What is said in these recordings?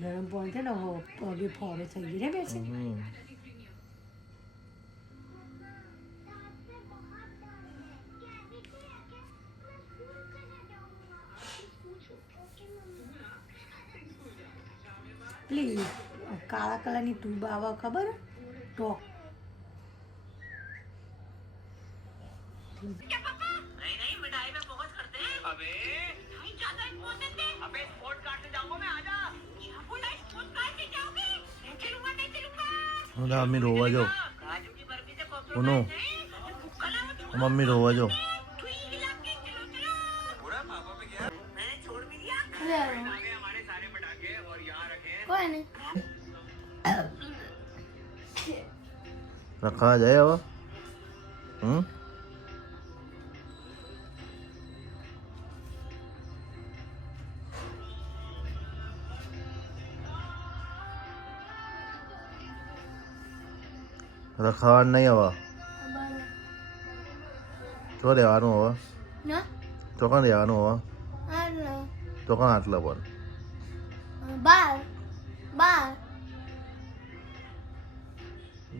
ગરમ પણ છે ને પગે ફોરે થઈ ગઈ રે બેસી. પેલી કાળા કલરની ટ્યુબ આવે ખબર? ટોક. તો. મમ્મી રોવા જો કોનું મમ્મી રોવા જાઉં. રખવા જાય હવે હમ રખાવાનું નહીં હવે તો રહેવાનું હવે ચોકણ રહેવાનું હવે ચોકણ આટલા પણ બાર બાર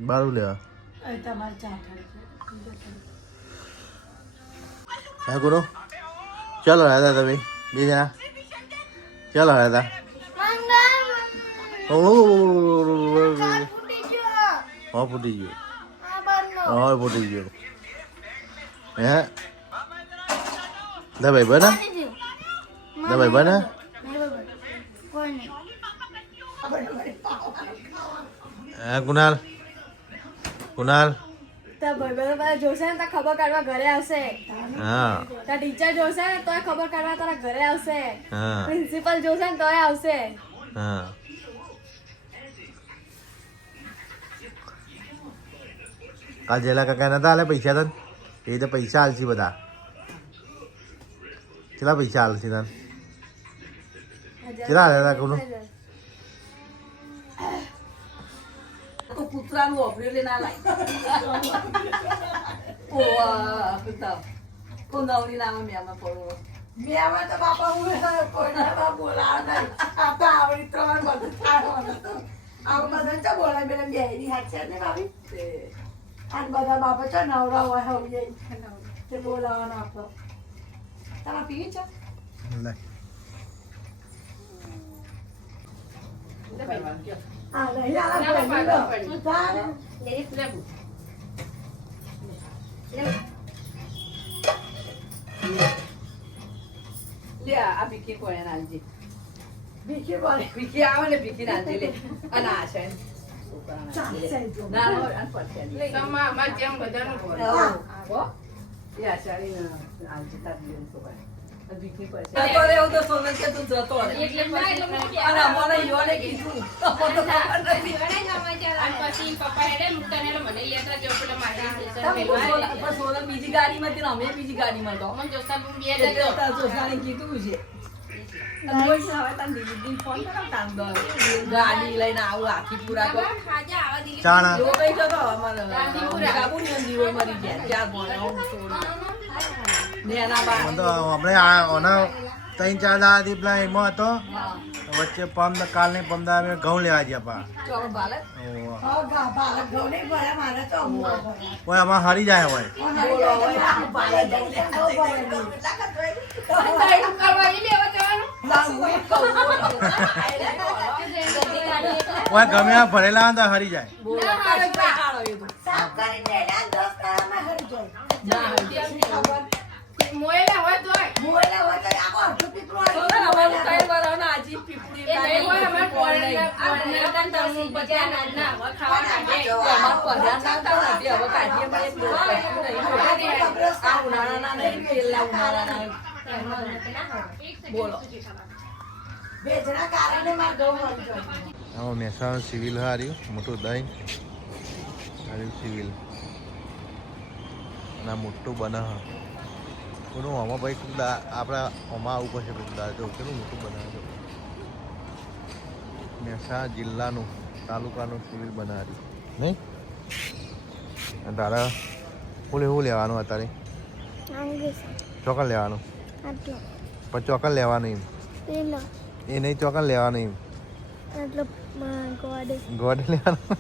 બારું લેવા એ તમારે ચા ઠારી છે હા ગુરુ ચાલો રહ્યા તમે બે જણા ચાલો રહ્યા હા ફૂટી ગયું હા ફૂટી ગયું હે દા ભાઈ બના દા ભાઈ બના હા કુનાલ કુનાલ તો ભાઈબંધો બધા જોશે ને ખબર કાઢવા ઘરે આવશે. હા. ટીચર જોશે ને તોય ખબર કાઢવા તારા ઘરે આવશે. હા. પ્રિન્સિપલ જોશે ને તોય આવશે. હા. કાલ જેલા કાકા નતા આલે પૈસા તન? એ તો પૈસા હાલશે બધા. કેટલા પૈસા આલશી તન? કેટલા આલ્યા તા કોનું તો કૂતરાનું ઓભર્યું લઈને આ લાઈ ઓવા કૂતરા કોનાવની નામે મેમાં પડો મેમાં તો બાપા હું કોઈના બોલાવ નહીં આ તો આવડી ત્રણ બધું થાય તો આવું બધા ચા બોલાય બેન બેની હાથ છે ને ભાભી આ બધા બાપા ચા નવરા હોય હવે તે બોલાવવાના આપણો તમે પીવી નહીં આલા પડી તારે લે આ ભીખી કોણે નાલજી ભીખી બોલે ભીખી આવે ને ભીખી નાલજી લે અને આ છે ના ના આ પડશે હો? એ આચારી નાલજી તાર દીન બીજી ગાડીમાં અમે બીજી ગાડીમાં તો કીધું છે. ગાડી લઈને આવું આખી પૂરા દીવો મરી ગયા ચાર ભણાવું છોડી નેના બા મને તો આપણે આ ત્રણ ચાર દાડાથી પેલા એમાં હતો. વચ્ચે પમ કાલ ને પમ અમે ઘઉં લેવા ગયા પા. ઓય આમાં હારી જાય હોય. ઓય ગમે આ ભરેલા હોય તો હારી જાય. બોલો. કાળો એ તો સાફ કરીને એના દસ તારામાં હરી જાય. મહેસાણા સિવિલ હાર્યું મોટું દહીં. હાર્યું સિવિલ. ના મોટું બના કોનું આમાં ભાઈ ખૂબ આપણે આમાં આવું પડશે ખૂબ દા જો કેટલું મોટું બનાવે છે મહેસાણા જિલ્લાનું તાલુકાનું સિવિલ બનાવ્યું નહીં? તારા ફૂલ એવું લેવાનું અત્યારે? ચોકન લેવાનું? પણ ચોકન લેવાનું એમ. એ નહીં ચોકન લેવાનું એમ. ગોડ લેવાનું?